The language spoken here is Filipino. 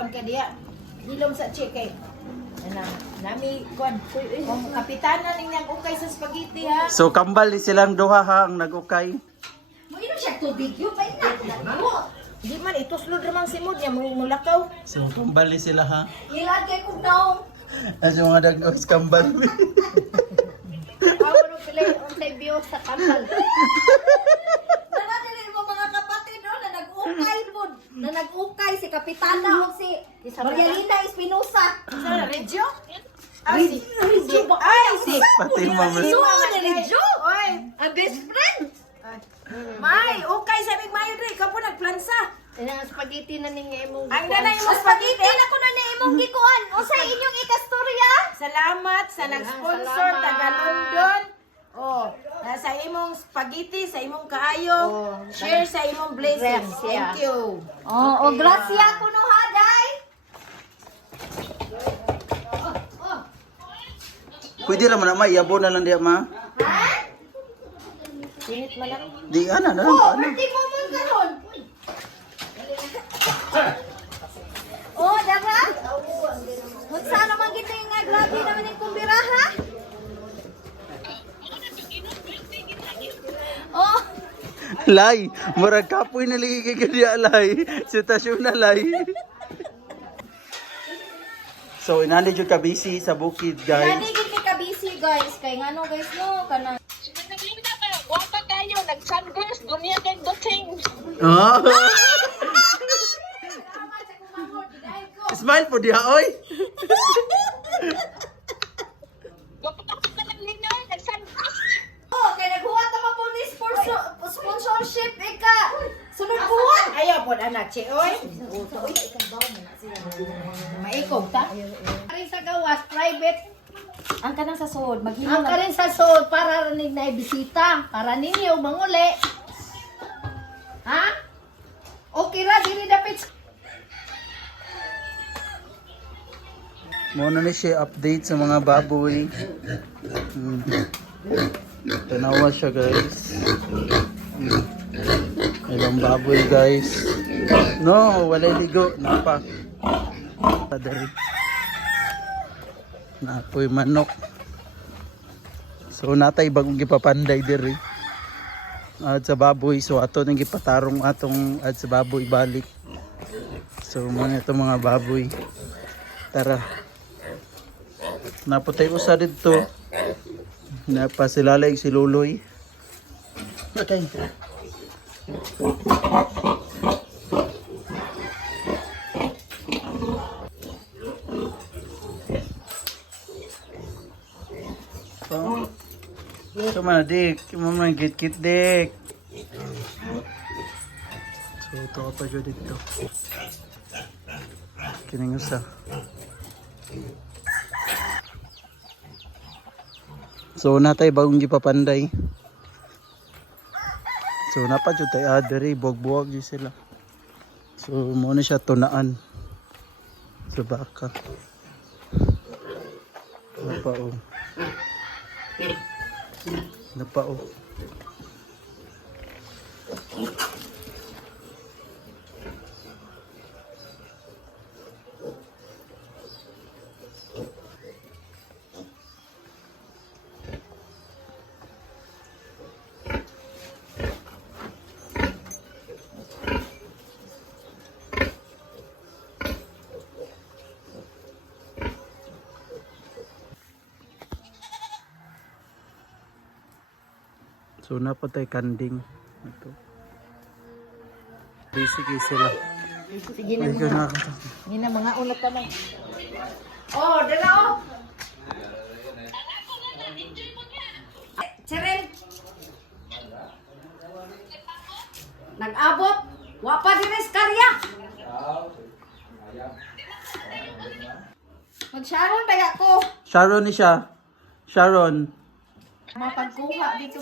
kuan ka diya. Hilom sa chicken. Ana, nami kuan. Kung kapitana ning niyang ukay sa spaghetti ha. So kambal ni silang duha ha ang nag-ukay. Mo ino siya tubig yo pa ina. Di man ituslod ramang simod niya mulakaw. So kambal ni sila ha. Ilagay ko daw. As mga dagnos kambal. Ako no pala on biyo sa kambal. Dili mo mga kapatid na nag-ukay mo. Na nag-ukay si Kapitana o si Marialina Espinosa. Sa Regio? Si Regio ba? Si Pati mama. Regio? Oy, ang best friend. May, ukay sa mig mayo dre, kapo nagplansa. Ang spaghetti na ning imong Ang nanay mo spaghetti na ko na ni imong gikuan. Usay inyong ikastorya. Salamat sa nag-sponsor Salamat. taga London. Oh, sa imong spaghetti, sa imong kaayo, share sa imong blessings. Gracia. Thank you. Oh, gracia ko no ha, day. Pwede ra man na maiyabo na lang diya ma. Ha? Pinit man lang. Di ana na. Oh, birthday mo mo karon. Oh, dara. Unsa naman gito nga grabe naman yung kumbira ha? Oh, Lay, murag kapoy na lagi kay kadiya lay. Sitasyon na lay. So inani jud ka busy sa bukid guys. dali gid ni ka busy guys. Kay ngano guys no kana. Wapa kayo, nag-sunburst, dunia kay duting. Oh. Smile po diha oy. Wapatapos na lang ninyo, nag-sunburst. Oh, kay naghuwat naman po ni sponsorship ika. Sunod buwan. Ayaw po anak che oy. Maikog ta. Ari sa gawas private. Ang kanang sa suod, maghimo Ang karin sa sood para rinig na ibisita. Para ninyo manguli. Ha? Okay ra diri dapit. Muna ni siya update sa mga baboy. Tanawa siya guys. Ilang baboy guys. No, walay ligo. Napa. Padari. Napoy manok. So natay bagong gipapanday diri. At sa baboy. So ato nang gipatarong atong at sa baboy balik. So mga ito mga baboy. Tara. Naputay usa dito. Napasilalay si Luloy. Okay. So, mana dik, mama kit dik. So ito pa jud dito. Kining usa. So natay bagong gipapanday. So napa jud tay adere buwag-buwag gyud sila. So mo na siya tunaan sa baka. Napa o. Napa o. So napatay kanding ito. Basically sila. Sige na. Ayun na. Ni na mga ulap ka na. Oh, dala oh. Cheryl. Nag-abot. Wapa dires karya. Mag-sharon ba ako? Sharon ni siya. Sharon. Mapagkuha dito.